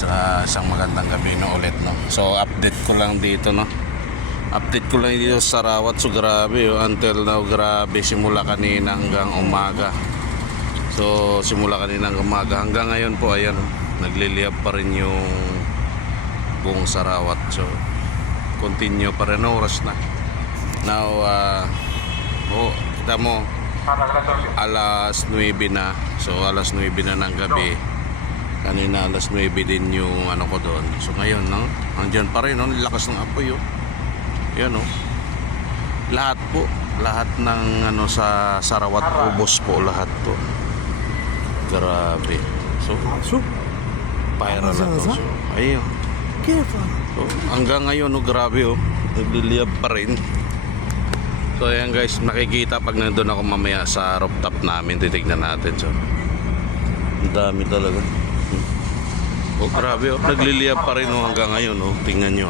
guys, isang magandang gabi no ulit no. So update ko lang dito no. Update ko lang dito sa Sarawat. So grabe until now, grabe simula kanina hanggang umaga. So simula kanina hanggang umaga hanggang ngayon po ayan, nagliliyab pa rin yung buong Sarawat. So continue pa rin, oras na. Now kita mo alas 9 na. So alas 9 na ng gabi. Kanina alas 9 din yung ano ko doon. So ngayon no, andyan pa rin no, lakas ng apoy yan no. Lahat po, lahat ng ano sa Sarawat ubos po lahat to. Grabe. So viral na to. So ayun. So hanggang ngayon no, grabe nagliliyab pa rin. So ayan guys, makikita pag nandun ako mamaya sa rooftop namin, titignan natin. So ang dami talaga. Grabe nagliliyab pa rin hanggang ngayon tingnan nyo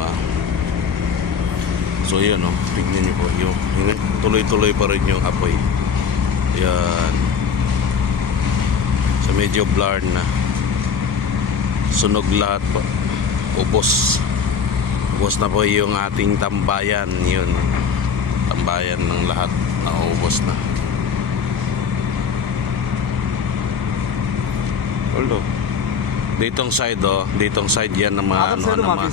So yun tingnan nyo po yung tuloy-tuloy pa rin yung apoy. Yan. So medyo blurred na. Sunog lahat po. Ubos na po yung ating tambayan. Yun, tambayan ng lahat naubos na. Although ditong side yan ng mga ano naman.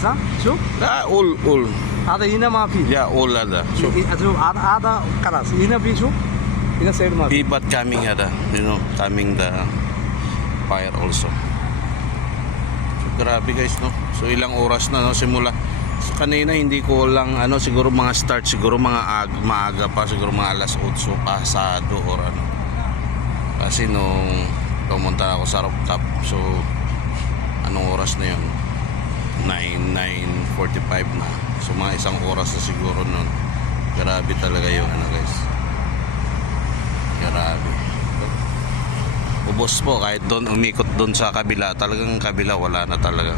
All. Ada ina maafi. Yeah, all ada. So ada karas. Ina bisu. Ina side maafi. But coming ada, coming the fire also. So grabe guys no. So ilang oras na simula. So, kanina hindi ko lang siguro mga start, siguro mga maaga pa, siguro mga alas 8 pasado or ano. Kasi nung pumunta ako sa rooftop, so anong oras na yun? 9:45 na. So mga isang oras na siguro nun. Grabe talaga yung guys. Grabe. Ubos po kahit doon umikot doon sa kabila, talagang kabila wala na talagang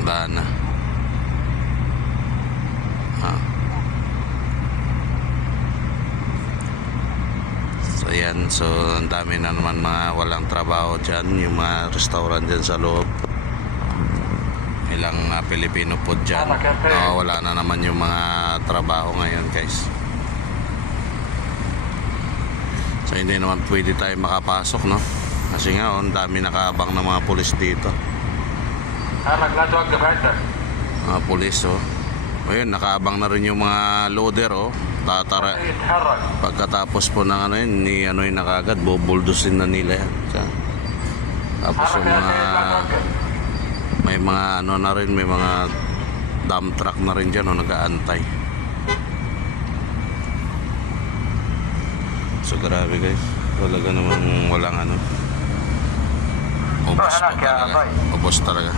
wala na. So yan, so ang dami na naman mga walang trabaho dyan, yung mga restaurant dyan sa loob. Ilang Pilipino po dyan, wala na naman yung mga trabaho ngayon guys. So hindi naman pwede tayo makapasok no, kasi nga ang dami nakaabang ng mga pulis dito. Mga pulis ayun, nakaabang na rin yung mga loader tatara. Pagkatapos po ng yun na kagad, bubuldusin na nila yan. Tapos yung mga may mga na rin, may mga dump truck na rin dyan nag-aantay. So grabe guys, talaga namang walang ubos talaga.